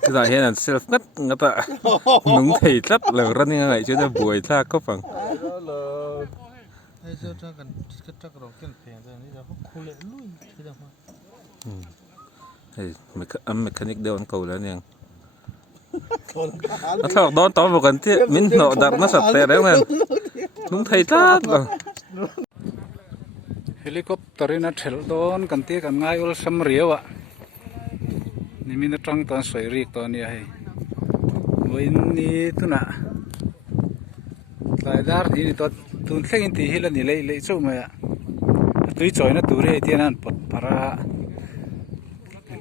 cái này hiện là self ngất ngất ạ núng thầy rất là rất như vậy chứ là buổi ra có bằng mày âm mechanic đều ăn cầu đó nè nó thọ đón tóm vào gần thế mình nọ đặt nó sạch tè đấy nè núng thầy rất bằng helicopter nó chèn đón gần thế gần ngay ul sâm riêu ạนี่มีนักจังตอนสวยรีกตอนนี้ให้วันนี้ตุน่ะหลายดาร์นี่ตัวตุนเส้นที่เฮลันนี่เลยจู่มาตุยจอยนะตุเรที่นั่นปดปาระ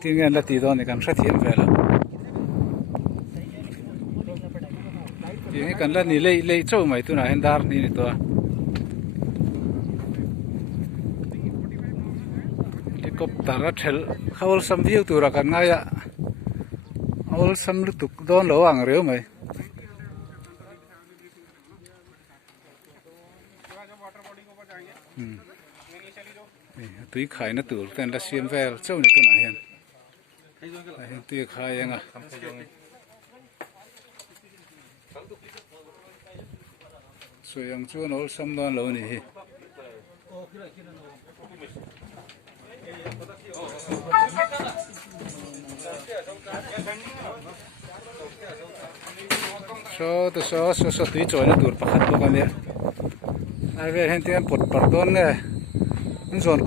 ที่เงินละตีตอนนี้กันสักทีนไปแล้วที่นี่กันละนี่เลยจู่มาตุน่ะเห็นดาร์นี่ตัวก็ตาระเทลเขาสัมวิวตัวรักันง่ายอะเขาสัมลุตุกโดนหลวงเร็วไหมตุยขายนะตัวแต่ละเสียมแววเจ้านี่ตัวไหนเห็นตุยขายยังอ่ะสวยยังชวนเขาสัมโดนหลวงนี่so tui choi na tur pakhat bawk ania ai vel hen tian pot par don nge an zon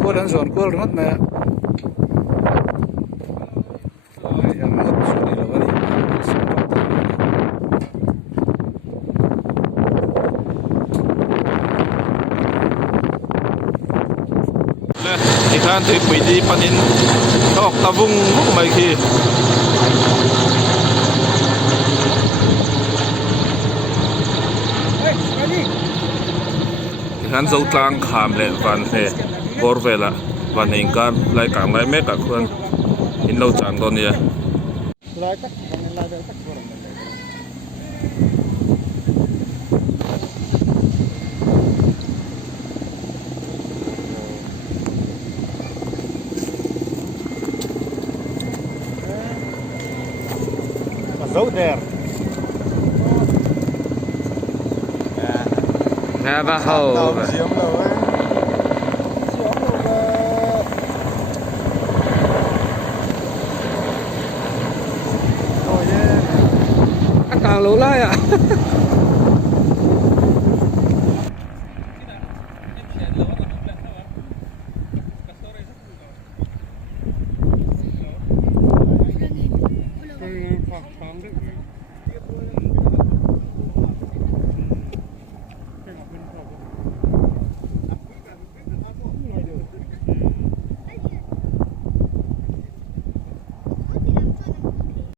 kual ringot mai ai ang ngot chu ni lo ani le i khan Tuipui D panin tawk tawung mai khi hắn dấu trang khám lệ van hè bor về là van hình can lại cảm lại mét cả khuôn in lâu chẳng còn gì dấu đèn nghe ba hầu càng lố lại ạ